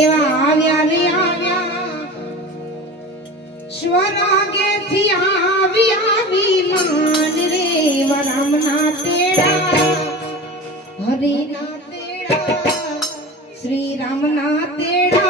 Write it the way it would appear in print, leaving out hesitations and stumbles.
એવા આવ્યા રે આવ્યા સ્વરાગે થી આવી માન રે રામના તેડા હરિના તેડા શ્રી રામના તેડા